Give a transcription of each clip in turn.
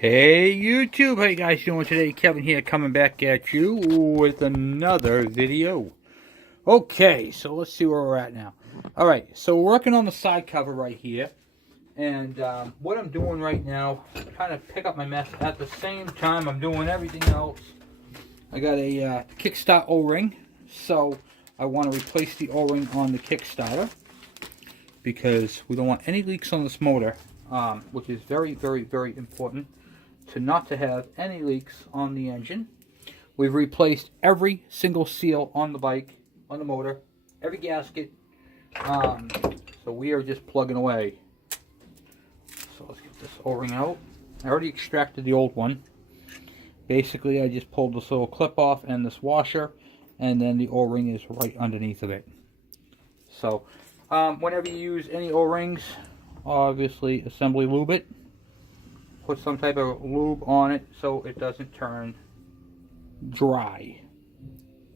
Hey YouTube, how you guys doing today? Kevin here, coming back at you with another video. Okay, so let's see where we're at now. Alright, so we're working on the side cover right here. And what I'm doing right now, trying to pick up my mess at the same time I'm doing everything else. I got a kickstart O-ring, so I want to replace the O-ring on the Kickstarter because we don't want any leaks on this motor, which is very, very, very important. To have any leaks on the engine. We've replaced every single seal on the bike, on the motor, every gasket. So we are just plugging away. So let's get this O-ring out. I already extracted the old one. Basically, I just pulled this little clip off and this washer, and then the O-ring is right underneath of it. So, whenever you use any O-rings, obviously assembly lube it. Put some type of lube on it so it doesn't turn dry,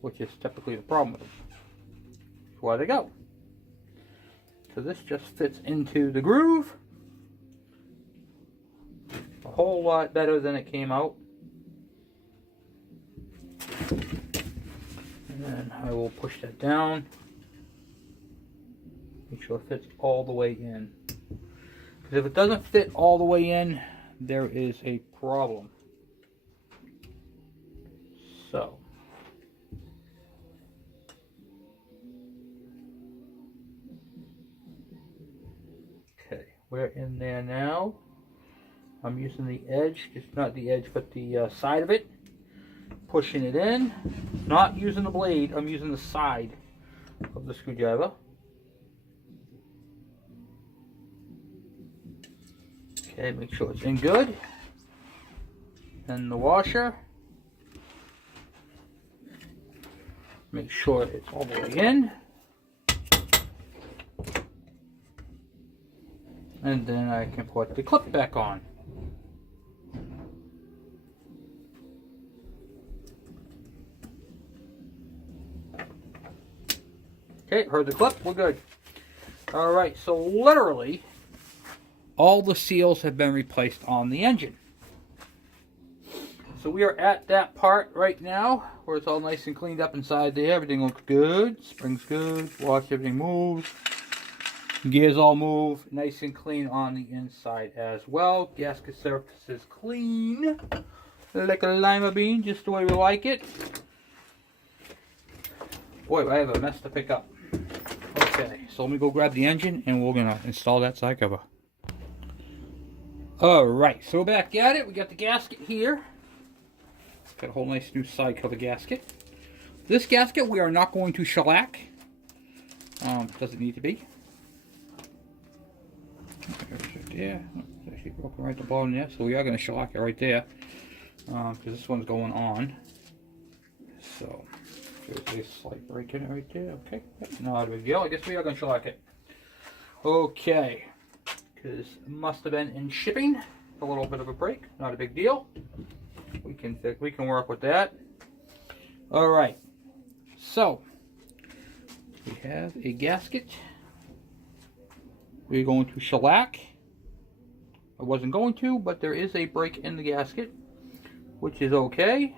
which is typically the problem with them. That's why they go. So this just fits into the groove a whole lot better than it came out. And then I will push that down. Make sure it fits all the way in. Because if it doesn't fit all the way in, there is a problem. So okay, we're in there now. I'm using the edge, just not the edge but the side of it, pushing it in, not using the blade, I'm using the side of the screwdriver. Okay, make sure it's in good. And the washer. Make sure it's all the way in. And then I can put the clip back on. Okay, heard the clip, we're good. Alright, so literally all the seals have been replaced on the engine. So we are at that part right now where it's all nice and cleaned up inside there. Everything looks good. Spring's good. Watch, everything moves. Gears all move. Nice and clean on the inside as well. Gasket surface is clean. Like a lima bean, just the way we like it. Boy, I have a mess to pick up. Okay, so let me go grab the engine and we're going to install that side cover. Alright, so we're back at it. We got the gasket here. Got a whole nice new side cover gasket. This gasket we are not going to shellac. Doesn't need to be. Right there. It's actually broken right at the bottom there, so we are going to shellac it right there. Because this one's going on. So, there's a slight break in it right there. Okay, that's not a big deal. I guess we are going to shellac it. Okay. Because it must have been in shipping. A little bit of a break, not a big deal. We can work with that. All right. So we have a gasket. We're going to shellac. I wasn't going to, but there is a break in the gasket, which is okay.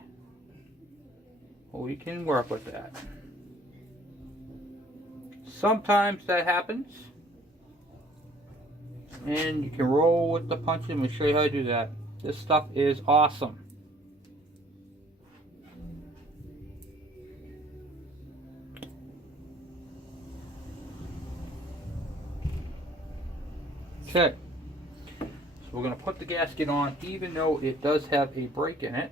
We can work with that. Sometimes that happens. And you can roll with the punches. I'm going to show you how to do that. This stuff is awesome. Okay. So we're going to put the gasket on even though it does have a break in it.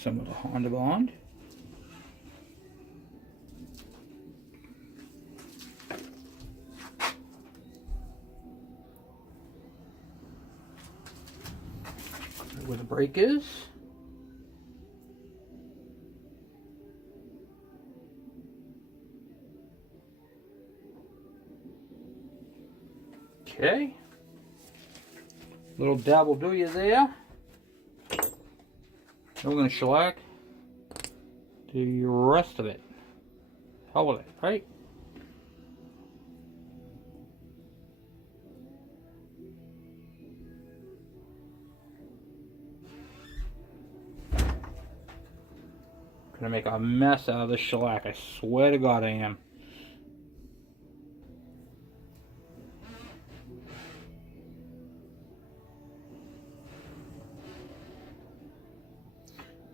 Some of the Honda Bond. Where the brake is. Okay. Little dab will do you there. Then we're going to shellac the rest of it. Hell with it, right? Gonna make a mess out of this shellac. I swear to God I am.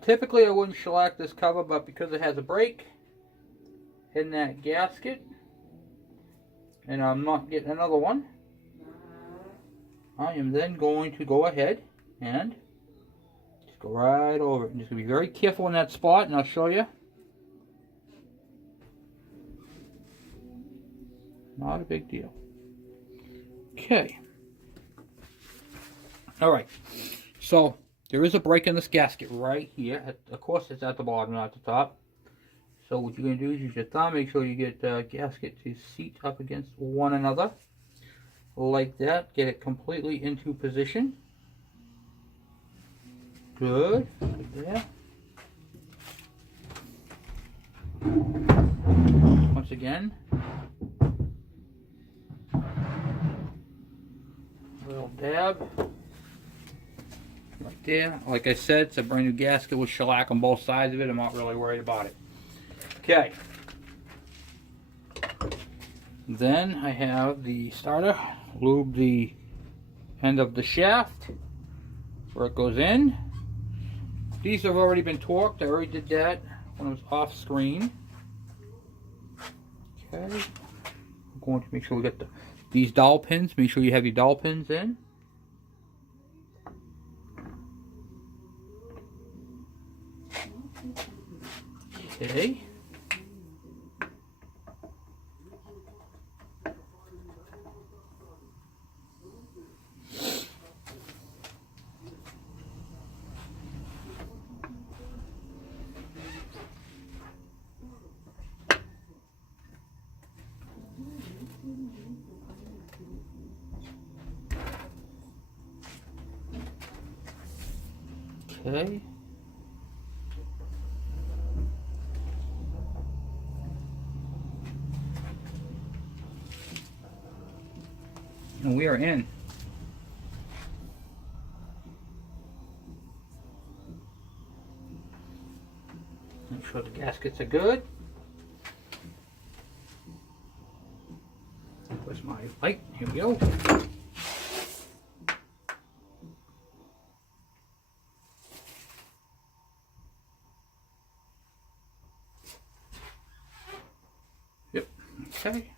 Typically I wouldn't shellac this cover, but because it has a break in that gasket, and I'm not getting another one, I am then going to go ahead and just go right over it. I'm just going to be very careful in that spot, and I'll show you. Not a big deal. Okay. Alright. So, there is a break in this gasket right here. Of course, it's at the bottom, not at the top. So what you're going to do is use your thumb. Make sure you get the gasket to seat up against one another. Like that. Get it completely into position. Good. Good there. Once again. A little dab. Right there. Like I said, it's a brand new gasket with shellac on both sides of it. I'm not really worried about it. Okay. Then I have the starter. Lube the end of the shaft where it goes in. These have already been torqued. I already did that when it was off screen. Okay. I'm going to make sure we get these dowel pins. Make sure you have your dowel pins in. Okay. Okay. And we are in. Make sure the gaskets are good. Where's my light? Here we go. Yep. Okay.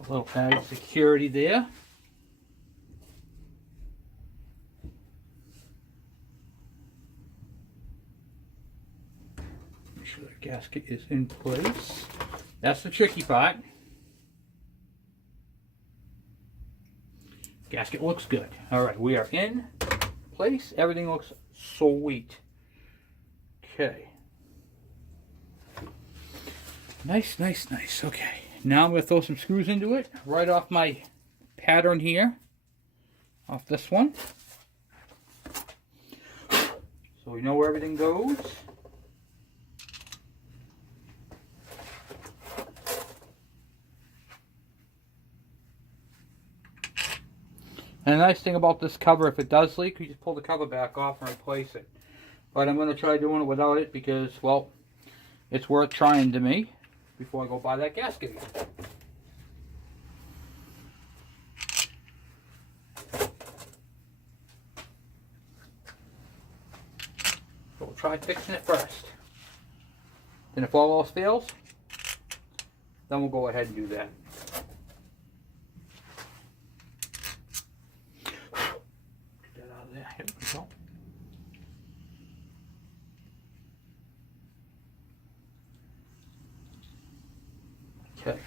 A little added security there. Make sure the gasket is in place. That's the tricky part. Gasket looks good. Alright, we are in place. Everything looks sweet. Okay. Nice, nice, nice. Okay. Now I'm going to throw some screws into it. Right off my pattern here. Off this one. So we know where everything goes. And the nice thing about this cover, if it does leak, you just pull the cover back off and replace it. But I'm going to try doing it without it because, well, it's worth trying to me before I go buy that gasket again. So we'll try fixing it first. Then if all else fails, then we'll go ahead and do that. Get that out of there. Here we go. Okay.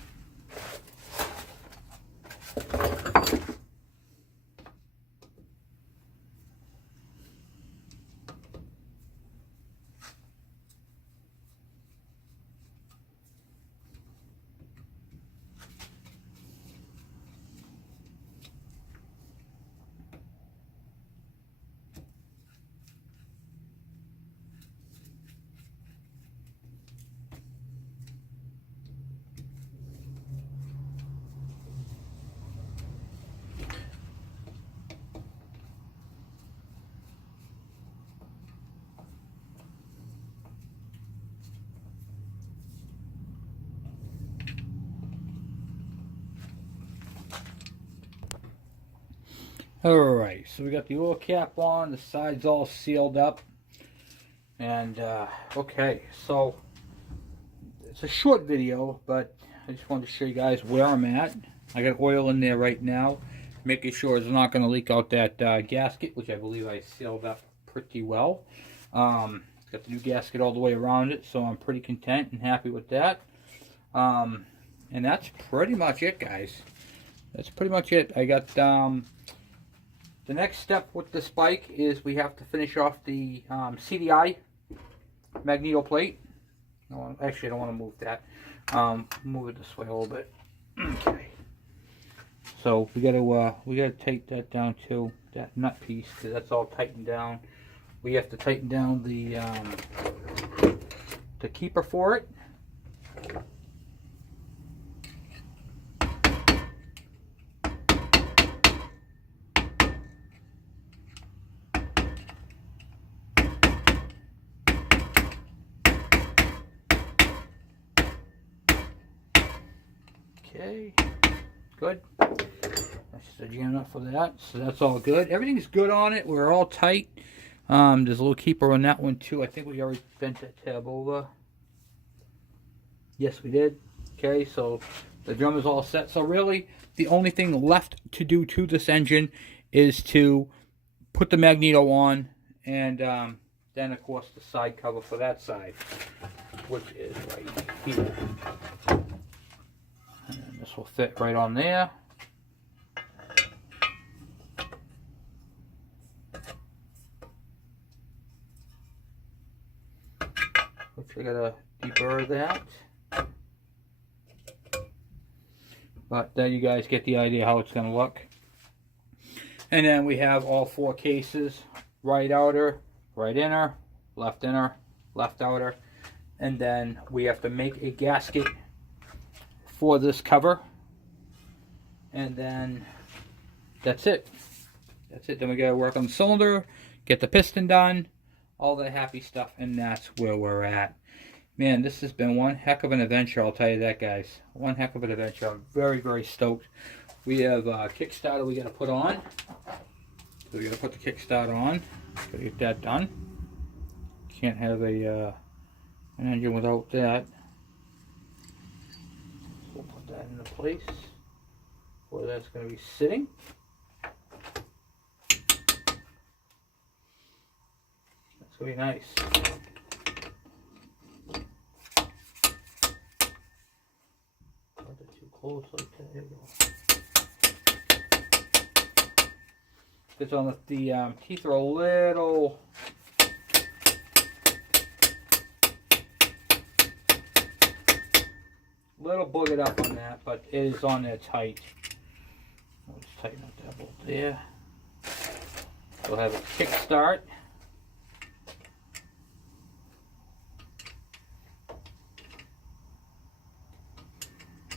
Alright, so we got the oil cap on, the sides all sealed up. And, okay, so it's a short video, but I just wanted to show you guys where I'm at. I got oil in there right now, making sure it's not going to leak out that gasket, which I believe I sealed up pretty well. Got the new gasket all the way around it, so I'm pretty content and happy with that. And that's pretty much it, guys. That's pretty much it. I got the next step with this bike is we have to finish off the CDI magneto plate. No, actually, I don't want to move that. Move it this way a little bit. Okay. So we gotta take that down too. That nut piece, because that's all tightened down. We have to tighten down the keeper for it. Okay, good. That's the jam up for that, so that's all good. Everything's good on it. We're all tight. There's a little keeper on that one too. I think we already bent that tab over. Yes, we did. Okay, so the drum is all set. So really, the only thing left to do to this engine is to put the magneto on, and then of course the side cover for that side, which is right here. And this will fit right on there. Which I gotta deburr that. But then you guys get the idea how it's gonna look. And then we have all four cases: right outer, right inner, left outer. And then we have to make a gasket for this cover, and then that's it. Then we gotta work on the cylinder, get the piston done, all that happy stuff, and that's where we're at. Man, this has been one heck of an adventure, I'll tell you that, guys. One heck of an adventure. I'm very, very stoked. We have a Kickstarter we gotta put on. So we gotta put the Kickstarter on. Gotta get that done. Can't have an engine without that. We'll put that into place where that's going to be sitting. That's going to be nice. Not that too close like that. There we go. It's on the teeth are a little boogered up on that, but it is on there tight. Let's tighten up that bolt there. We'll have a kickstart.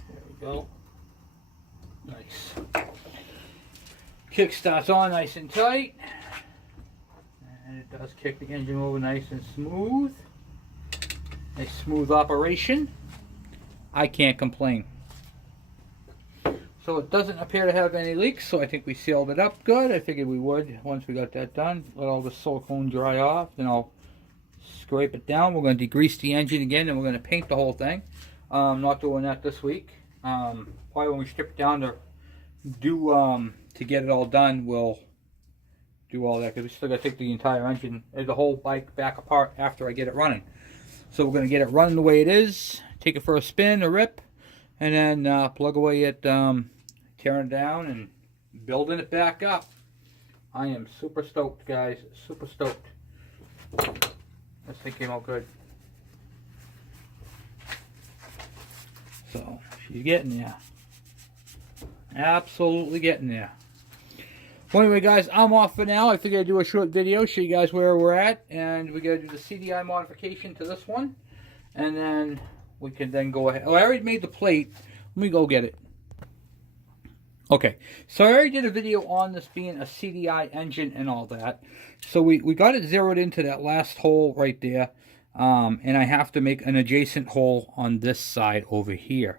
There we go. Nice. Kickstart's on nice and tight. And it does kick the engine over nice and smooth. A smooth operation. I can't complain. So it doesn't appear to have any leaks, so I think we sealed it up good. I figured we would once we got that done. Let all the silicone dry off, then I'll scrape it down. We're going to degrease the engine again, and we're going to paint the whole thing. Not doing that this week. Probably when we strip it down to get it all done, we'll do all that, because we still got to take the entire engine, the whole bike back apart after I get it running. So we're going to get it running the way it is, take it for a spin, a rip, and then plug away at tearing it down and building it back up. I am super stoked, guys. Super stoked. This thing came out good. So she's getting there. Absolutely getting there. Well, anyway, guys, I'm off for now. I figured I'd do a short video, show you guys where we're at, and we got to do the CDI modification to this one, and then we can then go ahead. Oh, I already made the plate. Let me go get it. Okay, so I already did a video on this being a CDI engine and all that. So we got it zeroed into that last hole right there, and I have to make an adjacent hole on this side over here.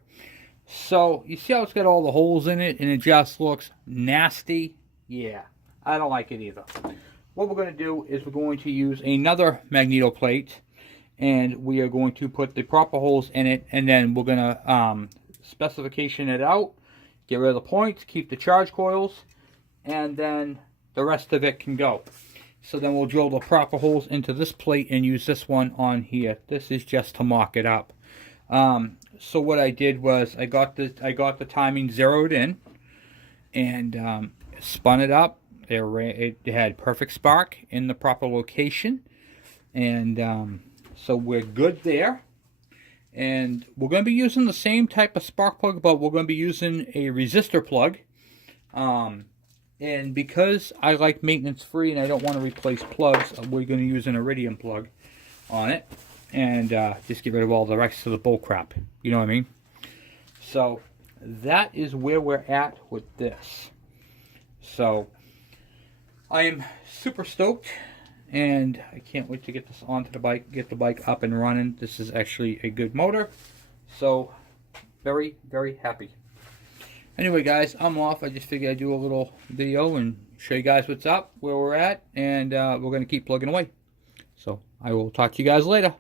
So you see how it's got all the holes in it, and it just looks nasty? Yeah, I don't like it either. What we're going to do is we're going to use another magneto plate, and we are going to put the proper holes in it, and then we're going to specification it out, get rid of the points, keep the charge coils, and then the rest of it can go. So then we'll drill the proper holes into this plate and use this one on here. This is just to mock it up. So what I did was I got the timing zeroed in, and spun it up. It had perfect spark in the proper location, and so we're good there. And we're going to be using the same type of spark plug, but we're going to be using a resistor plug. And because I like maintenance free and I don't want to replace plugs, we're going to use an iridium plug on it, and just get rid of all the rest of the bull crap. You know what I mean? So that is where we're at with this. So I am super stoked, and I can't wait to get this onto the bike, get the bike up and running. This is actually a good motor, so very, very happy. Anyway, guys, I'm off. I just figured I'd do a little video and show you guys what's up, where we're at, and we're going to keep plugging away. So I will talk to you guys later.